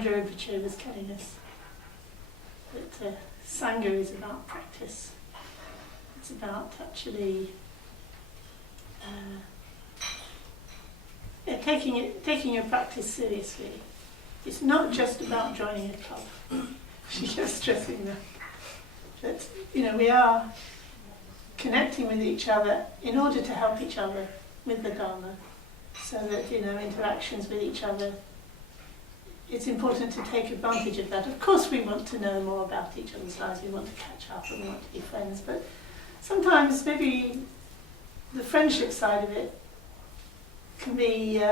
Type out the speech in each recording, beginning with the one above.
Mahamudra Rinpoche was telling us that Sangha is about practice. It's about actually taking your practice seriously. It's not just about joining a club. She's just stressing that we are connecting with each other in order to help each other with the Dharma, so that interactions with each other. It's important to take advantage of that. Of course, we want to know more about each other's lives. We want to catch up and we want to be friends. But sometimes maybe the friendship side of it can be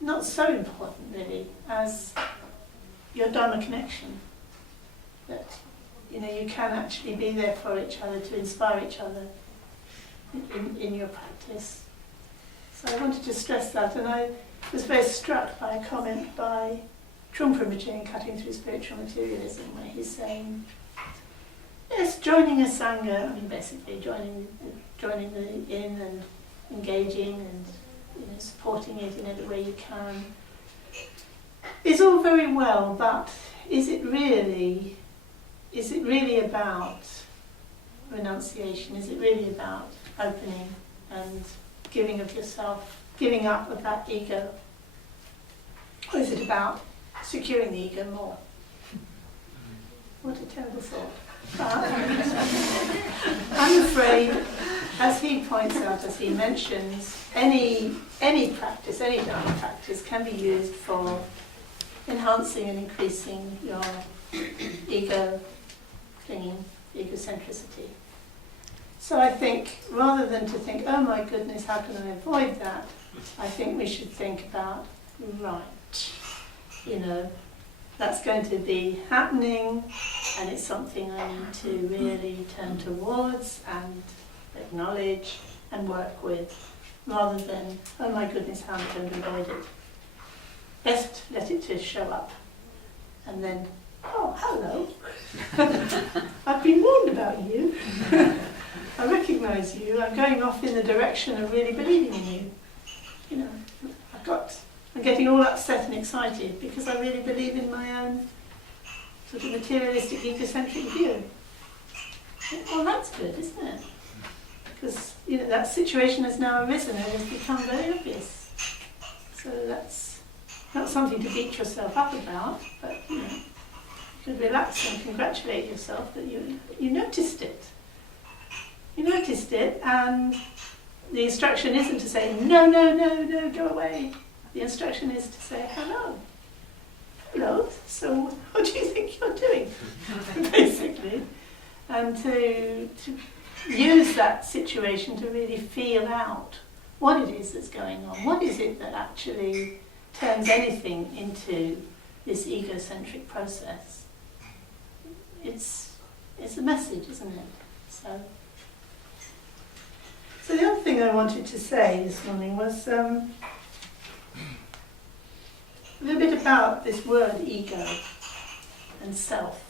not so important, really, as your Dharma connection. That you can actually be there for each other, to inspire each other in your practice. So I wanted to stress that, and I was very struck by a comment by Trungpa Rinpoche in Cutting Through Spiritual Materialism, where he's saying, yes, joining a Sangha, basically joining the in and engaging and supporting it in every way you can, is all very well, but is it really about renunciation? Is it really about opening and giving of yourself, giving up of that ego? Or is it about securing the ego more? What a terrible thought. I'm afraid, as he points out, as he mentions, any practice, any Dharma practice can be used for enhancing and increasing your ego clinging, egocentricity. So I think, rather than to think, oh my goodness, how can I avoid that? I think we should think about, right, that's going to be happening, and it's something I need to really turn towards and acknowledge and work with, rather than, oh my goodness, how am I going to avoid it? Best let it just show up, and then, oh, hello. I've been warned about you. I recognise you. I'm going off in the direction of really believing in you. I'm getting all upset and excited because I really believe in my own sort of materialistic, egocentric view. Well, that's good, isn't it? Because that situation has now arisen and has become very obvious. So that's not something to beat yourself up about, but you could relax and congratulate yourself that you noticed it. You noticed it, and the instruction isn't to say, no, go away. The instruction is to say, hello. Hello, so what do you think you're doing? Basically. And to use that situation to really feel out what it is that's going on. What is it that actually turns anything into this egocentric process? It's a message, isn't it? So the other thing I wanted to say this morning was a little bit about this word ego and self.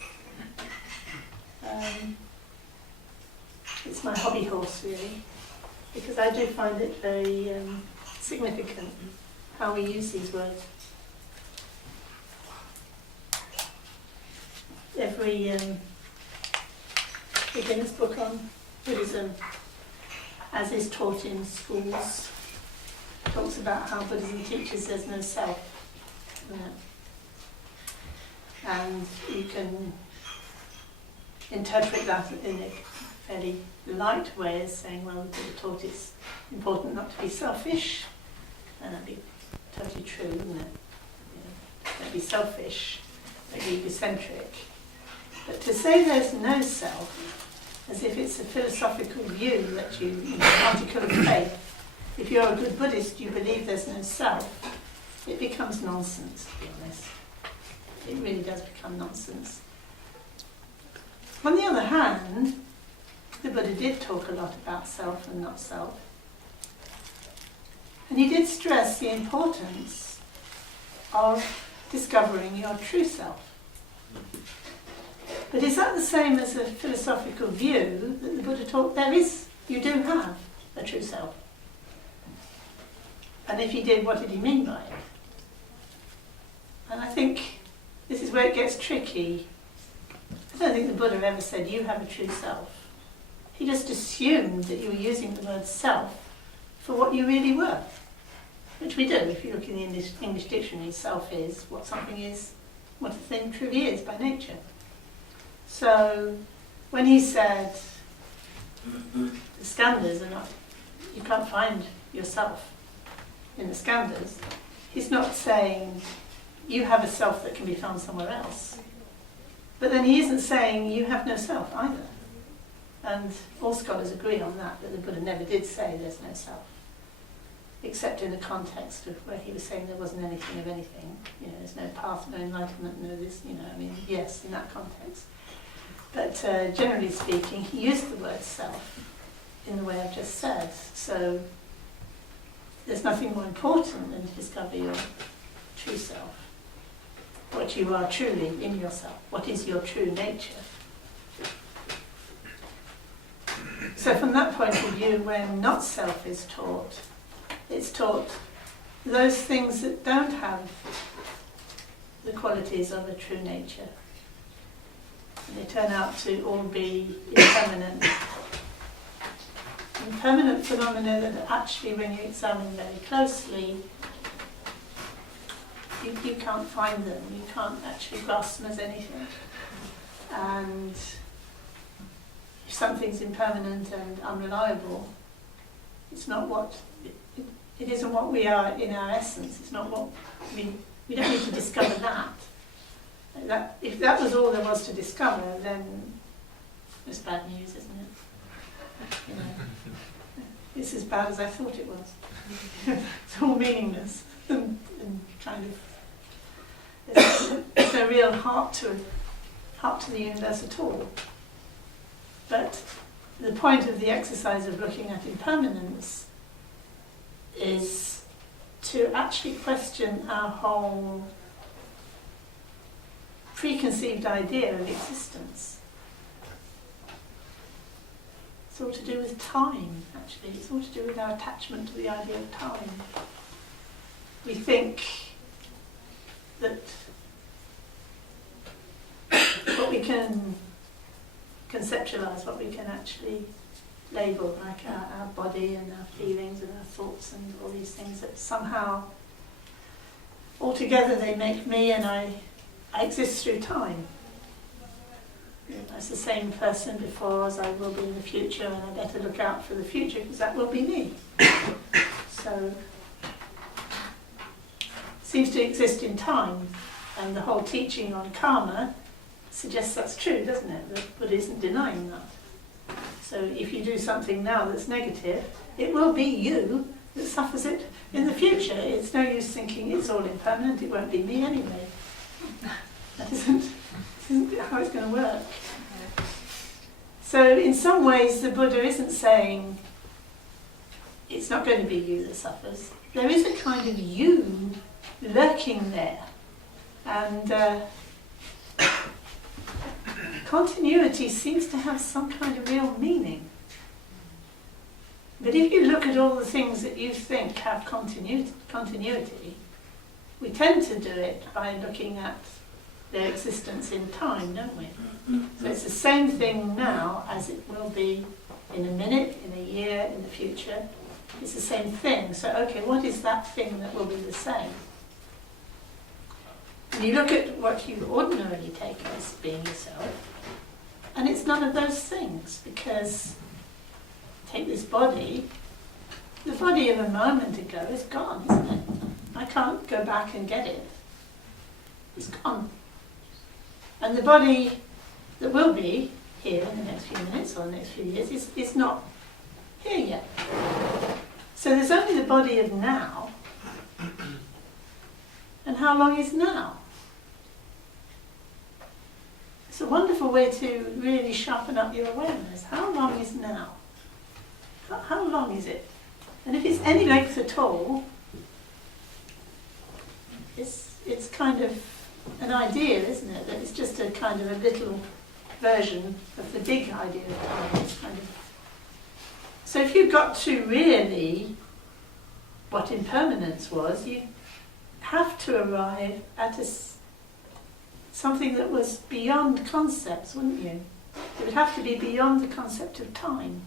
It's my hobby horse, really, because I do find it very significant how we use these words. Every beginner's book on Buddhism, as is taught in schools, talks about how Buddhism teaches there's no self. And you can interpret that in a fairly light way as saying, well, the Buddha taught it's important not to be selfish, and that'd be totally true, wouldn't it? Don't be selfish, don't be egocentric. But to say there's no self, as if it's a philosophical view that article of faith, if you're a good Buddhist, you believe there's no self, it becomes nonsense, to be honest. It really does become nonsense. On the other hand, the Buddha did talk a lot about self and not self. And he did stress the importance of discovering your true self. But is that the same as a philosophical view that the Buddha taught? You do have a true self. And if he did, what did he mean by it? And I think this is where it gets tricky. I don't think the Buddha ever said you have a true self. He just assumed that you were using the word self for what you really were, which we do. If you look in the English dictionary, self is what something is, what a thing truly is by nature. So when he said the skandhas are not, you can't find yourself in the skandhas, he's not saying you have a self that can be found somewhere else. But then he isn't saying you have no self either. And all scholars agree on that the Buddha never did say there's no self, except in the context of where he was saying there wasn't anything of anything. You know, there's no path, no enlightenment, no this, you know, I mean, yes, in that context. But generally speaking, he used the word self in the way I've just said. So there's nothing more important than to discover your true self, what you are truly in yourself, what is your true nature. So from that point of view, when not self is taught, it's taught those things that don't have the qualities of a true nature. And they turn out to all be impermanent. Impermanent phenomena that actually, when you examine very closely, you can't find them. You can't actually grasp them as anything. And if something's impermanent and unreliable, it's not what it isn't what we are in our essence. It's not what we don't need to discover that. If that was all there was to discover, then it's bad news, isn't it? You know, it's as bad as I thought it was. It's all meaningless and kind of there's no real heart to the universe at all. But the point of the exercise of looking at impermanence is to actually question our whole preconceived idea of existence. It's all to do with time, actually. It's all to do with our attachment to the idea of time. We think that what we can conceptualize, what we can actually label, like our body and our feelings and our thoughts and all these things, that somehow altogether they make me, and I exist through time. As the same person before as I will be in the future, and I better look out for the future because that will be me. So it seems to exist in time, and the whole teaching on karma suggests that's true, doesn't it? The Buddha isn't denying that. So if you do something now that's negative, it will be you that suffers it in the future. It's no use thinking it's all impermanent, it won't be me anyway. That isn't how it's going to work. So in some ways the Buddha isn't saying it's not going to be you that suffers. There is a kind of you lurking there. And continuity seems to have some kind of real meaning. But if you look at all the things that you think have continuity, we tend to do it by looking at their existence in time, don't we? So it's the same thing now as it will be in a minute, in a year, in the future. It's the same thing. So, okay, what is that thing that will be the same? And you look at what you ordinarily take as being yourself, and it's none of those things, because take this body, the body of a moment ago is gone, isn't it? I can't go back and get it. It's gone. And the body that will be here in the next few minutes or the next few years is not here yet. So there's only the body of now. And how long is now? It's a wonderful way to really sharpen up your awareness. How long is now? How long is it? And if it's any length at all, it's kind of an idea, isn't it? That it's just a kind of a little version of the big idea of time. It's kind of... So if you got to really what impermanence was, you have to arrive at something that was beyond concepts, wouldn't you? It would have to be beyond the concept of time.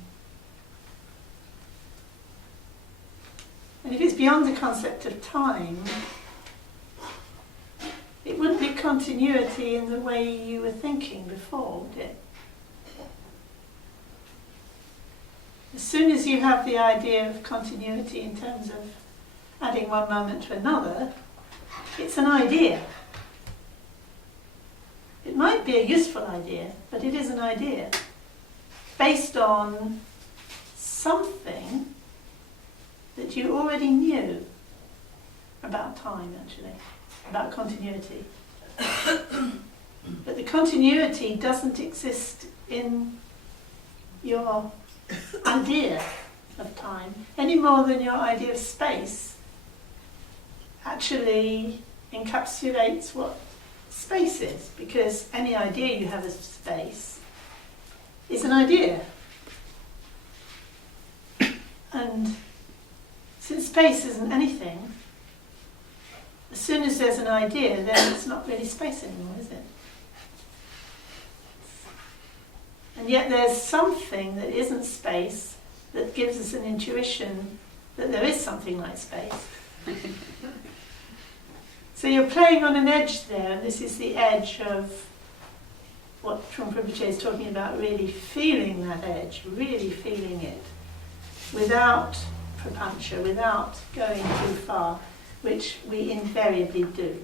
And if it's beyond the concept of time, it wouldn't be continuity in the way you were thinking before, would it? As soon as you have the idea of continuity in terms of adding one moment to another, it's an idea. It might be a useful idea, but it is an idea based on something that you already knew about time, actually, about continuity. But the continuity doesn't exist in your idea of time any more than your idea of space actually encapsulates what space is, because any idea you have of space is an idea. And since space isn't anything, as soon as there's an idea, then it's not really space anymore, is it? And yet there's something that isn't space that gives us an intuition that there is something like space. So you're playing on an edge there, and this is the edge of what Trungpa Rinpoche is talking about, really feeling that edge, really feeling it, without prapancha, without going too far, which we invariably do.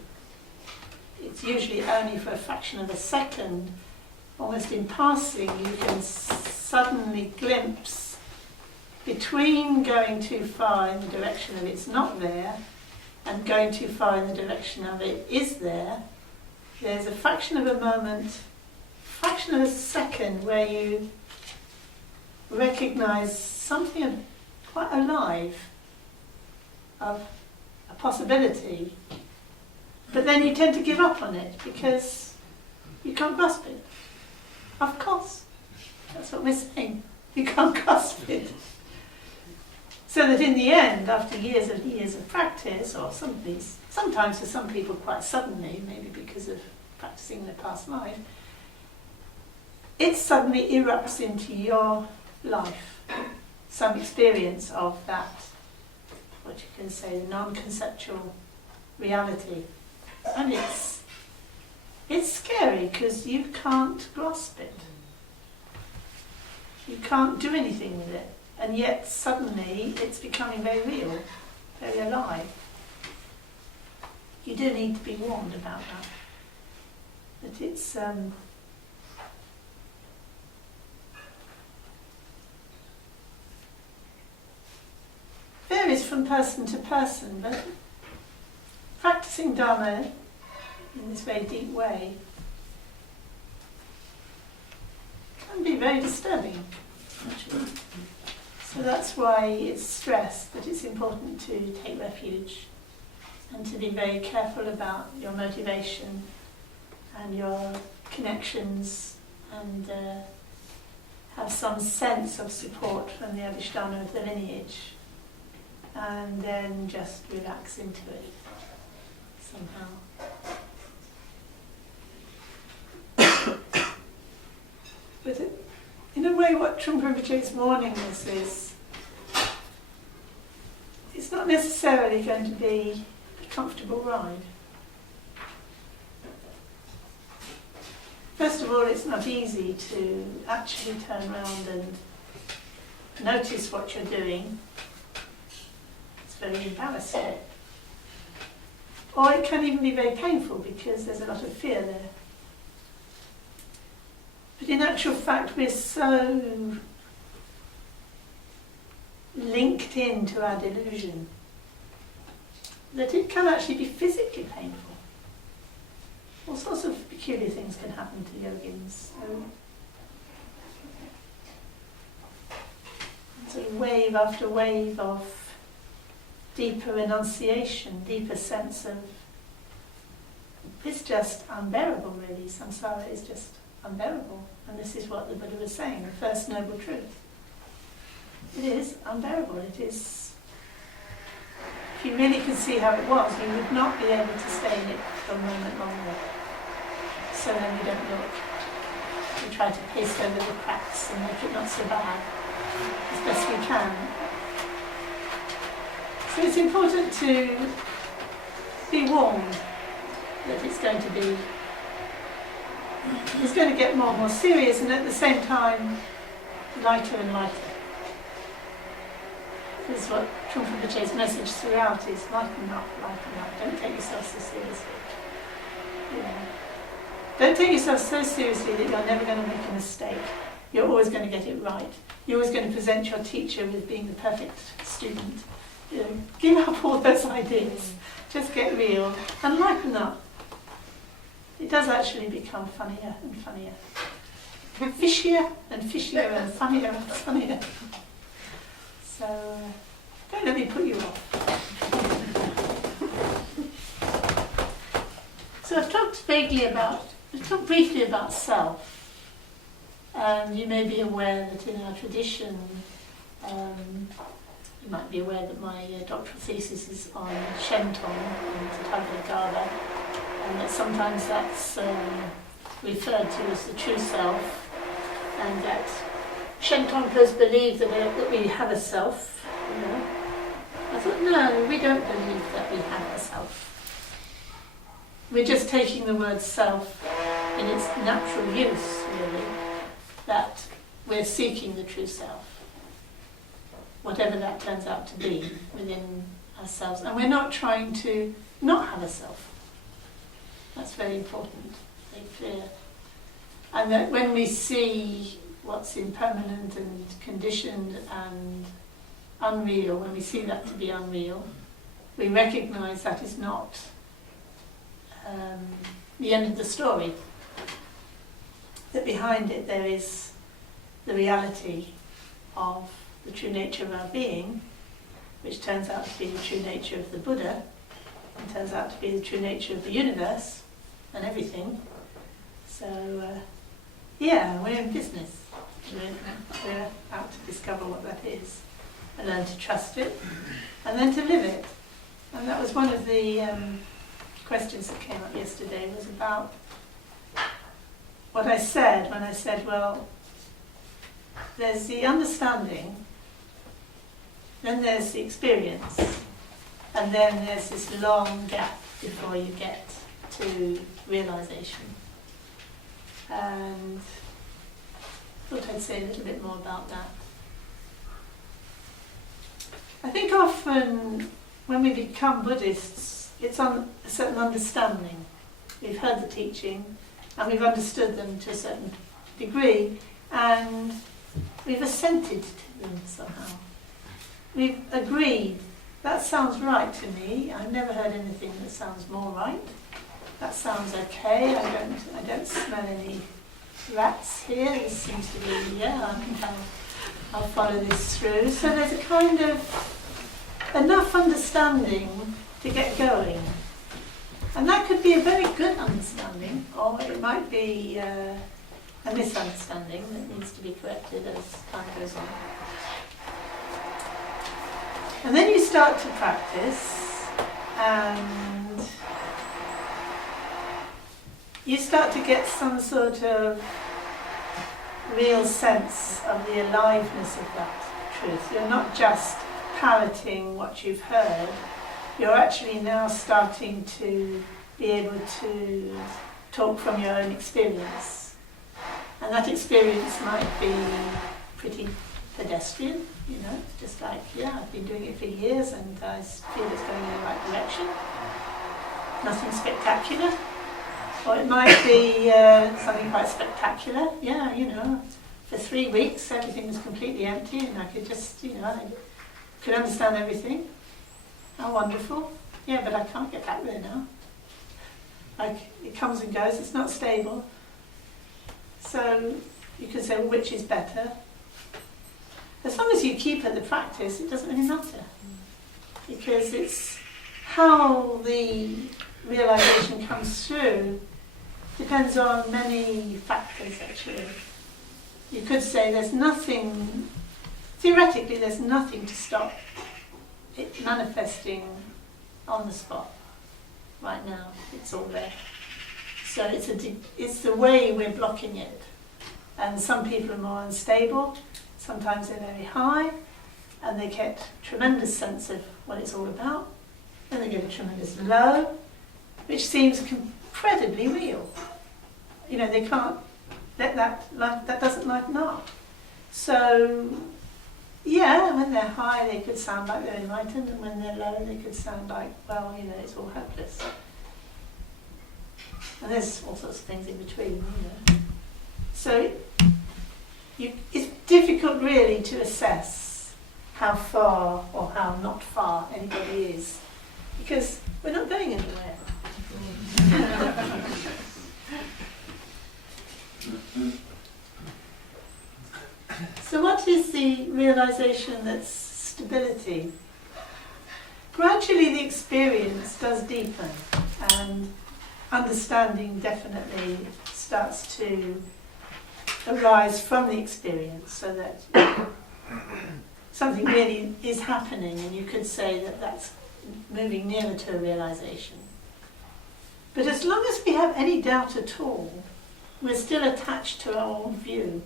It's usually only for a fraction of a second, almost in passing, you can suddenly glimpse between going too far in the direction of it's not there and going too far in the direction of it is there. There's a fraction of a moment, fraction of a second where you recognize something quite alive of a possibility, but then you tend to give up on it because you can't grasp it. Of course, that's what we're saying. You can't grasp it. So that in the end, after years of practice, or sometimes for some people quite suddenly, maybe because of practicing their past life, it suddenly erupts into your life, some experience of that, what you can say, the non-conceptual reality. And it's scary because you can't grasp it. You can't do anything with it. And yet suddenly it's becoming very real, very alive. You do need to be warned about that. That it's varies from person to person, but practicing Dharma in this very deep way can be very disturbing, actually. So that's why it's stressed that it's important to take refuge and to be very careful about your motivation and your connections, and have some sense of support from the Adhisthana of the lineage, and then just relax into it somehow. But in a way, what Trungpa Rinpoche's warning us is, it's not necessarily going to be a comfortable ride. First of all, it's not easy to actually turn around and notice what you're doing. It's very embarrassing. Or it can even be very painful because there's a lot of fear there. But in actual fact, we're so linked into our delusion that it can actually be physically painful. All sorts of peculiar things can happen to yogins. Sort of wave after wave of deeper renunciation, deeper sense of it's just unbearable, really. Samsara is just unbearable. And this is what the Buddha was saying, the first noble truth. It is unbearable. It is. If you really could see how it was, you would not be able to stay in it for a moment longer. so then we don't look. We try to paste over the cracks and make it not so bad as best we can. So it's important to be warned that it's going to get more and more serious, and at the same time lighter and lighter. This is what Trungpa Rinpoche's message throughout is: lighten up, don't take yourself so seriously. Don't take yourself so seriously that you're never going to make a mistake. You're always going to get it right. You're always going to present your teacher with being the perfect student. Give up all those ideas. Just get real and lighten up. It does actually become funnier and funnier. Fishier and fishier and funnier and funnier. So don't let me put you off. So I've talked briefly about self. And you may be aware that in our tradition, you might be aware that my doctoral thesis is on Shenton and Tathagata, and that sometimes that's referred to as the true self, and that Shentonpas believe that we have a self. I thought, no, we don't believe that we have a self. We're just taking the word self in its natural use, really, that we're seeking the true self, whatever that turns out to be within ourselves. And we're not trying to not have a self. That's very important, very clear. And that when we see what's impermanent and conditioned and unreal, when we see that to be unreal, we recognise that is not the end of the story. That behind it there is the reality of the true nature of our being, which turns out to be the true nature of the Buddha, and turns out to be the true nature of the universe and everything. So, we're in business. We're out to discover what that is, and learn to trust it, and then to live it. And that was one of the questions that came up yesterday, was about what I said when I said, well, there's the understanding, then there's the experience, and then there's this long gap before you get to realization. And I thought I'd say a little bit more about that. I think often when we become Buddhists, it's on a certain understanding. We've heard the teaching and we've understood them to a certain degree, and we've assented to them somehow. We've agreed, that sounds right to me. I've never heard anything that sounds more right. That sounds okay. I don't smell any rats here. This seems to be, I think I'll follow this through. So there's a kind of enough understanding to get going. And that could be a very good understanding, or it might be a misunderstanding that needs to be corrected as time goes on. And then you start to practice, and you start to get some sort of real sense of the aliveness of that truth. You're not just parroting what you've heard, you're actually now starting to be able to talk from your own experience. And that experience might be pretty pedestrian, just like, I've been doing it for years and I feel it's going in the right direction. Nothing spectacular. Or it might be something quite spectacular. For 3 weeks everything was completely empty and I could just, I could understand everything. How wonderful. Yeah, but I can't get back there now. It comes and goes, it's not stable. So you could say, well, which is better? As long as you keep at the practice, it doesn't really matter. Because it's how the realization comes through depends on many factors, actually. You could say theoretically there's nothing to stop it manifesting on the spot. Right now, it's all there. So it's the way we're blocking it. And some people are more unstable, sometimes they're very high, and they get a tremendous sense of what it's all about. Then they get a tremendous low, which seems incredibly real. They can't let that doesn't lighten up. So, yeah, when they're high, they could sound like they're enlightened, and when they're low, they could sound like, well, it's all hopeless. And there's all sorts of things in between, So, it's difficult really to assess how far or how not far anybody is, because we're not going anywhere. So what is the realization that's stability? Gradually the experience does deepen, and understanding definitely starts to arise from the experience, so that something really is happening, and you could say that that's moving nearer to a realization. But as long as we have any doubt at all, we're still attached to our old view.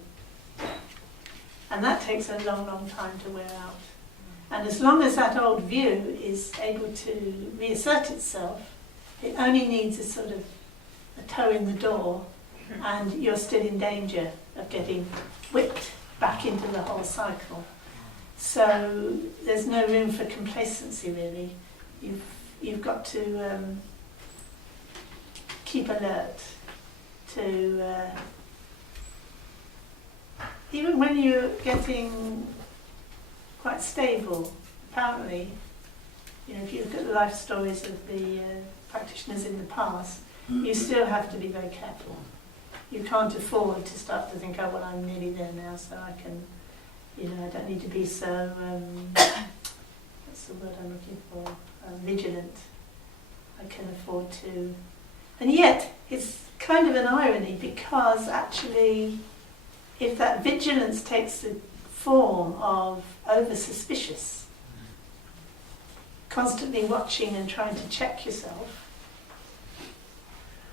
And that takes a long, long time to wear out. And as long as that old view is able to reassert itself, it only needs a sort of a toe in the door, and you're still in danger of getting whipped back into the whole cycle. So there's no room for complacency, really. You've got to keep alert to even when you're getting quite stable, apparently, if you look at the life stories of the practitioners in the past, you still have to be very careful. You can't afford to start to think, oh, well, I'm nearly there now, so I can, I don't need to be so, what's the word I'm looking for, vigilant. I can afford to. And yet, it's kind of an irony, because actually, if that vigilance takes the form of over-suspicious, constantly watching and trying to check yourself,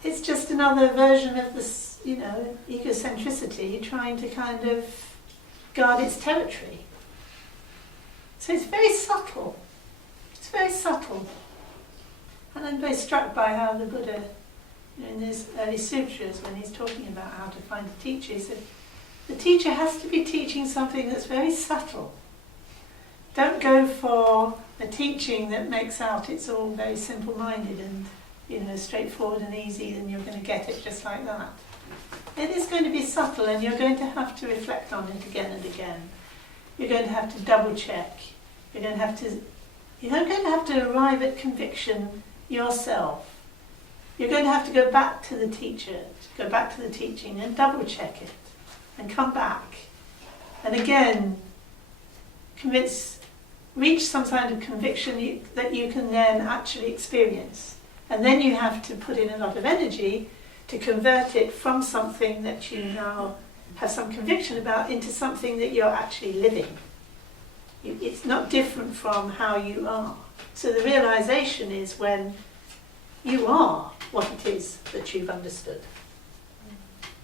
it's just another version of this, egocentricity, trying to kind of guard its territory. So it's very subtle. It's very subtle. And I'm very struck by how the Buddha, in his early sutras, when he's talking about how to find a teacher, he said, the teacher has to be teaching something that's very subtle. Don't go for a teaching that makes out it's all very simple-minded and straightforward and easy, and you're going to get it just like that. It is going to be subtle, and you're going to have to reflect on it again and again. You're going to have to double-check. You're going to have to arrive at conviction yourself. You're going to have to go back to the teacher, go back to the teaching and double-check it, and come back. And again, reach some kind of conviction that you can then actually experience. And then you have to put in a lot of energy to convert it from something that you now have some conviction about into something that you're actually living. It's not different from how you are. So the realization is when you are what it is that you've understood.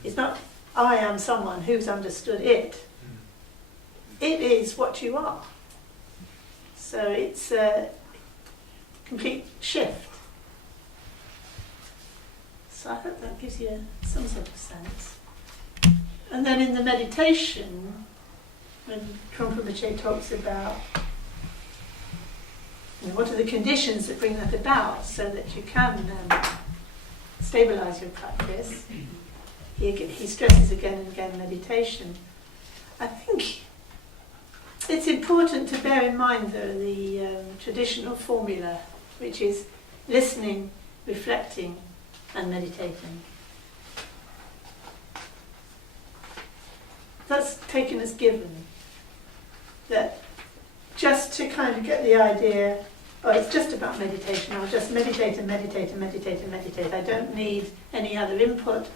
It's not, I am someone who's understood it. It is what you are. So it's a complete shift. So I hope that gives you some sort of sense. And then in the meditation, when Trungpa Rinpoche talks about what are the conditions that bring that about so that you can stabilize your practice, he stresses again and again meditation. I think it's important to bear in mind, though, the traditional formula, which is listening, reflecting, and meditating. That's taken as given. That just to kind of get the idea, oh, it's just about meditation, I'll just meditate and meditate and meditate and meditate. I don't need any other input,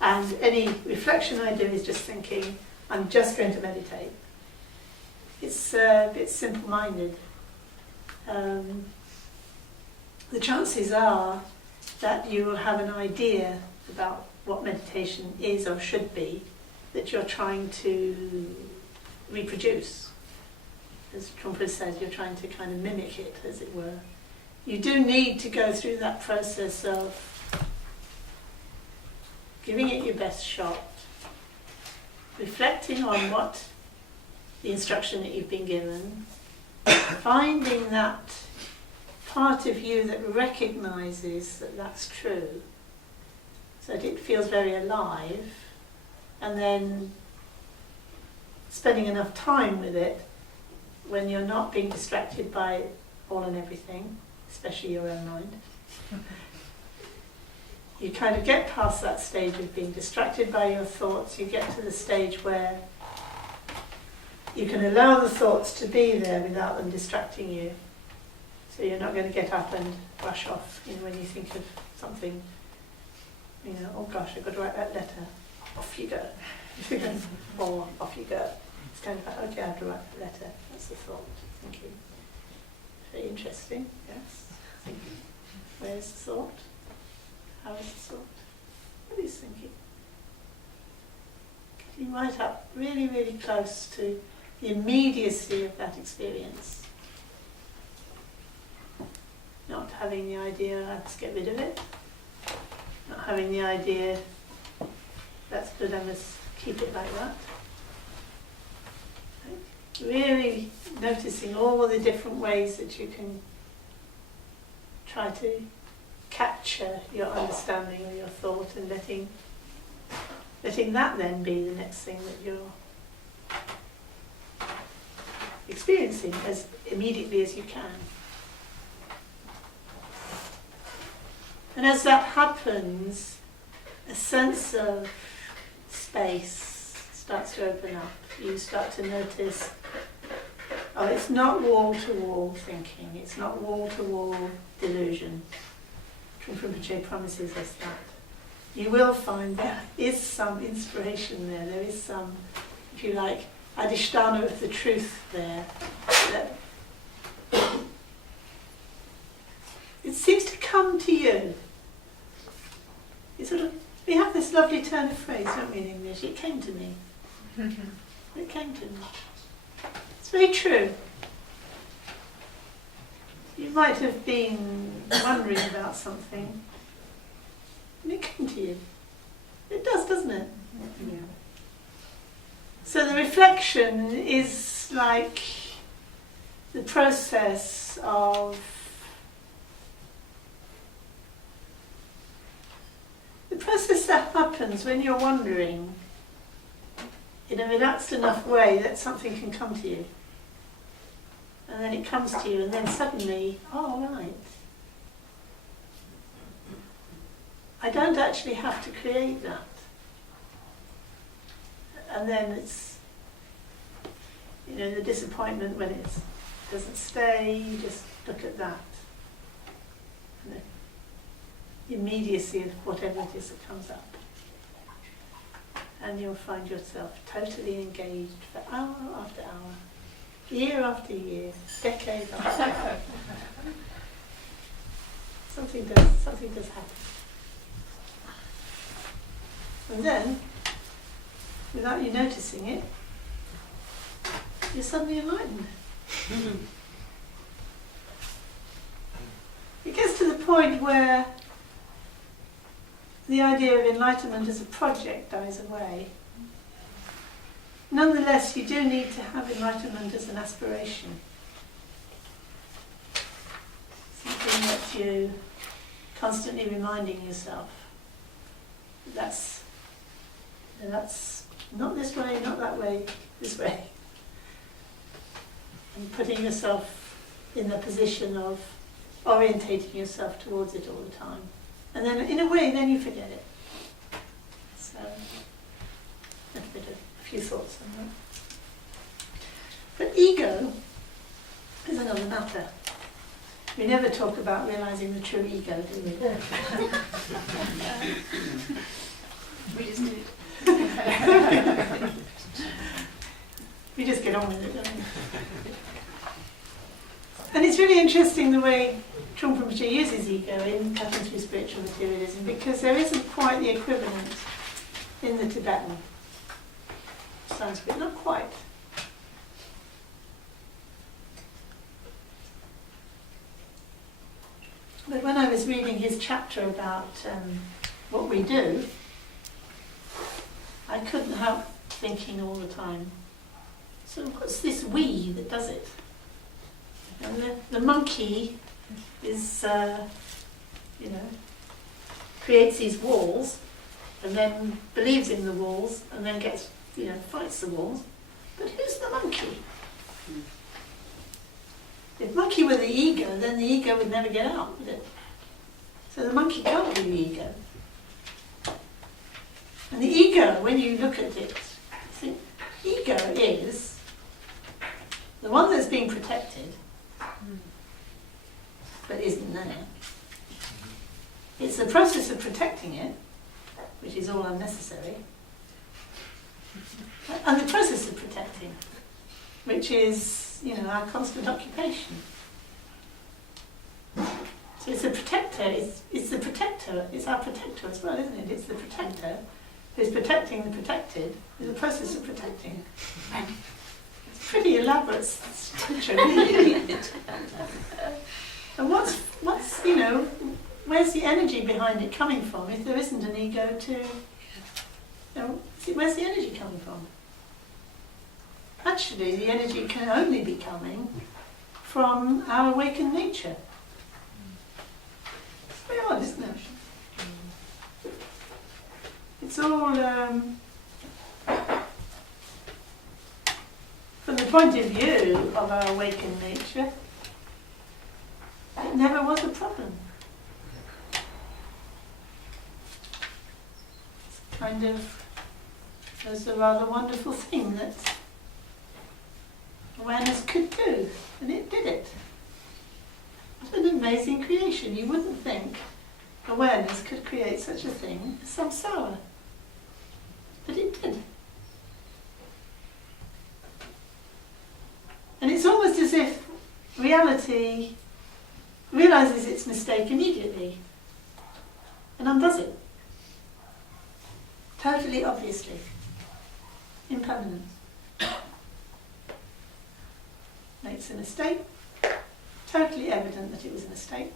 and any reflection I do is just thinking, I'm just going to meditate. It's a bit simple-minded. The chances are that you will have an idea about what meditation is or should be that you're trying to reproduce. As Trungpa says, you're trying to kind of mimic it, as it were. You do need to go through that process of giving it your best shot, reflecting on what the instruction that you've been given, finding that part of you that recognises that that's true, so that it feels very alive, and then spending enough time with it when you're not being distracted by all and everything, especially your own mind. You kind of get past that stage of being distracted by your thoughts. You get to the stage where you can allow the thoughts to be there without them distracting you. So you're not going to get up and rush off, when you think of something, oh gosh, I've got to write that letter. Off you go. Or off you go. It's kind of like, okay, I have to write that letter. That's the thought. Thinking. Very interesting, yes. Thinking. Where's the thought? How is the thought? What is thinking? Getting right up, really, really close to the immediacy of that experience. Not having the idea, let's get rid of it. Not having the idea, that's good, I must keep it like that. Really noticing all the different ways that you can try to capture your understanding or your thought, and letting that then be the next thing that you're experiencing as immediately as you can. And as that happens, a sense of space starts to open up. You start to notice, it's not wall-to-wall thinking, it's not wall-to-wall delusion. Trungpa promises us that. You will find there is some inspiration there is some, if you like, adhisthana of the truth there. That it seems to come to you. We have this lovely turn of phrase, don't we, in English? It came to me. It came to me. It's very true. You might have been wondering about something, and it came to you. It does, doesn't it? Yeah. So the reflection is like the process of that happens when you're wondering in a relaxed enough way that something can come to you. And then it comes to you, and then suddenly, oh right, I don't actually have to create that. And then it's, the disappointment when it doesn't stay, you just look at that. And the immediacy of whatever it is that comes up. And you'll find yourself totally engaged for hour after hour, year after year, decade after decade. Something does happen. And then, without you noticing it, you're suddenly enlightened. It gets to the point where the idea of enlightenment as a project dies away. Nonetheless, you do need to have enlightenment as an aspiration. Something that you constantly reminding yourself. That's not this way, not that way, this way. And putting yourself in the position of orientating yourself towards it all the time. And then, in a way, then you forget it. So, a few thoughts on that. But ego is another matter. We never talk about realising the true ego, do we? We just do. We just get on with it, don't we? And it's really interesting the way Trungpa Rinpoche uses ego in Cutting Through Spiritual Materialism because there isn't quite the equivalent in the Tibetan Sanskrit, not quite. But when I was reading his chapter about what we do, I couldn't help thinking all the time, so what's this we that does it? And the monkey is, creates these walls and then believes in the walls and then gets, fights the walls. But who's the monkey? If monkey were the ego, then the ego would never get out, would it? So the monkey can't be the ego. And the ego, when you look at it, you think, ego is the one that's being protected, but isn't there. It's the process of protecting it, which is all unnecessary, and the process of protecting, which is, our constant occupation. So it's the protector, it's the protector, it's our protector as well, isn't it? It's the protector who's protecting the protected, is the process of protecting. It's a pretty elaborate structure, really. And what's where's the energy behind it coming from if there isn't an ego to, where's the energy coming from? Actually, the energy can only be coming from our awakened nature. It's very odd, isn't it? It's all, from the point of view of our awakened nature, it never was a problem. It's kind of, there's a rather wonderful thing that awareness could do, and it did it. What an amazing creation. You wouldn't think awareness could create such a thing as samsara, but it did. And it's almost as if reality realizes its mistake immediately and undoes it. Totally obviously. Impermanent. Makes a mistake. Totally evident that it was a mistake.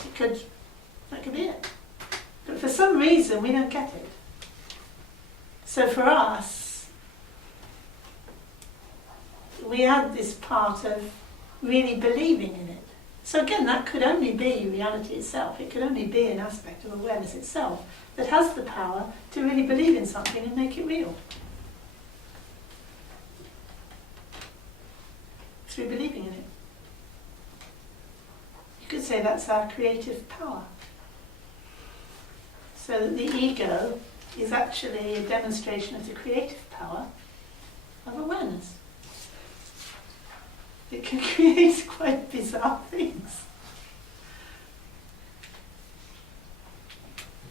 That could be it. But for some reason we don't get it. So for us, we add this part of really believing in it. So again, that could only be reality itself. It could only be an aspect of awareness itself that has the power to really believe in something and make it real. Through believing in it. You could say that's our creative power. So that the ego is actually a demonstration of the creative power of awareness. It can create quite bizarre things.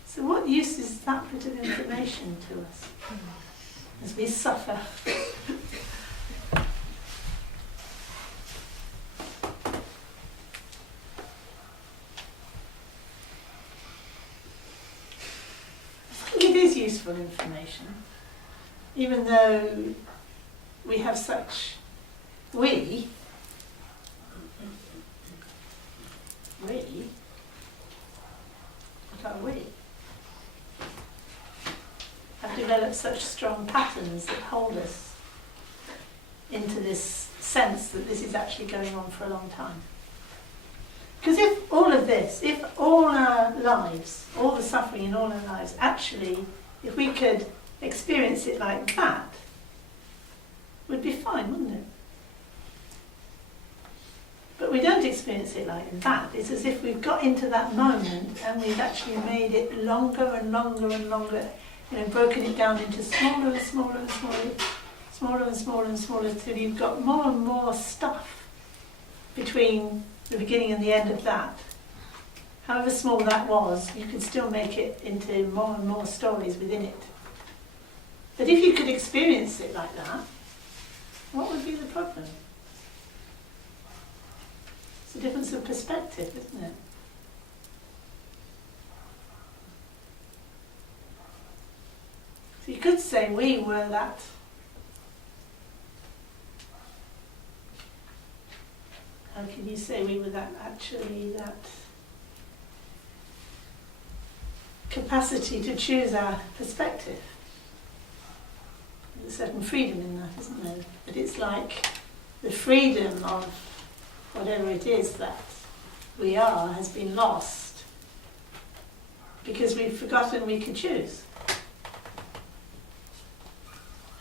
So what use is that bit of information to us as we suffer? It is useful information, even though we have such what are we? Have developed such strong patterns that hold us into this sense that this is actually going on for a long time. Because if all our lives, all the suffering in all our lives, actually, if we could experience it like that, would be fine, wouldn't it? But we don't experience it like that. It's as if we've got into that moment and we've actually made it longer and longer and longer, broken it down into smaller and smaller and smaller, smaller and smaller and smaller, till you've got more and more stuff between the beginning and the end of that. However small that was, you could still make it into more and more stories within it. But if you could experience it like that, what would be the problem? a difference of perspective, isn't it? So you could say we were that how can you say we were that capacity to choose our perspective? There's a certain freedom in that, isn't there? But it's like the freedom of whatever it is that we are has been lost because we've forgotten we could choose.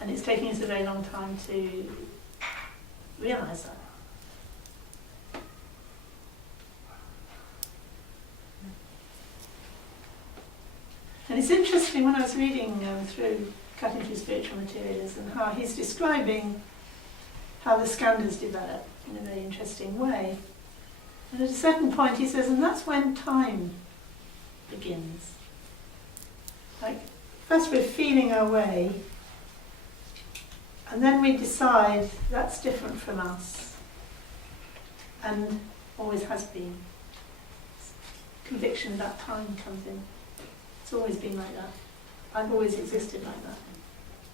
And it's taking us a very long time to realise that. And it's interesting when I was reading through Cutting Through Spiritual Materialism, how he's describing how the skandhas develop in a very interesting way. And at a certain point he says, and that's when time begins. Like, first we're feeling our way, and then we decide that's different from us, and always has been. Conviction about time comes in. It's always been like that. I've always existed like that.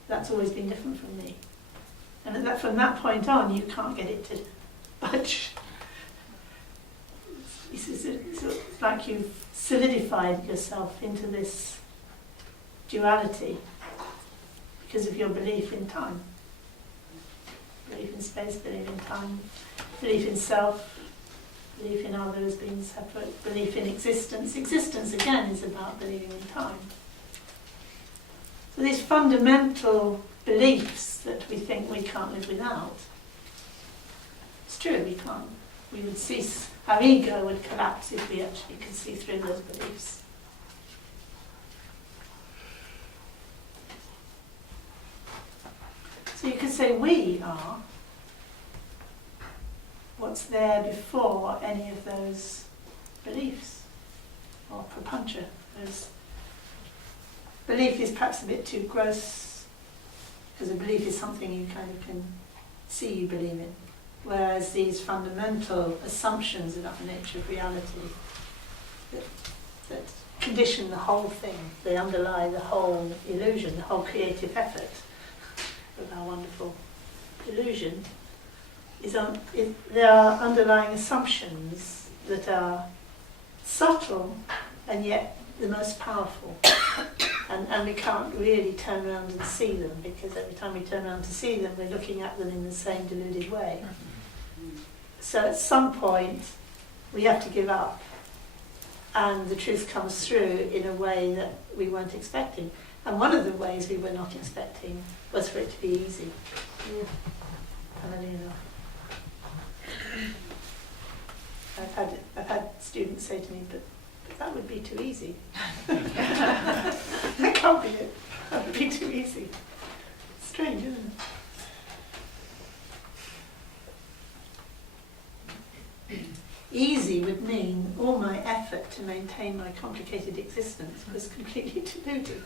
That's always been different from me. And from that point on, you can't get it to budge. It's like you've solidified yourself into this duality because of your belief in time. Belief in space, belief in time, belief in self, belief in others being separate, belief in existence. Existence, again, is about believing in time. So these fundamental beliefs that we think we can't live without, it's true, we can't. We would cease, our ego would collapse if we actually could see through those beliefs. So you could say we are what's there before any of those beliefs, or prapancha. Belief is perhaps a bit too gross, because a belief is something you kind of can see you believe in, whereas these fundamental assumptions about the nature of reality that condition the whole thing, they underlie the whole illusion, the whole creative effort of our wonderful illusion, there are underlying assumptions that are subtle and yet the most powerful. And we can't really turn around and see them, because every time we turn around to see them, we're looking at them in the same deluded way. So at some point, we have to give up, and the truth comes through in a way that we weren't expecting. And one of the ways we were not expecting was for it to be easy. Funnily enough. I've had students say to me, but that would be too easy. That can't be it. That would be too easy. Strange, isn't it? Easy would mean all my effort to maintain my complicated existence was completely deluded.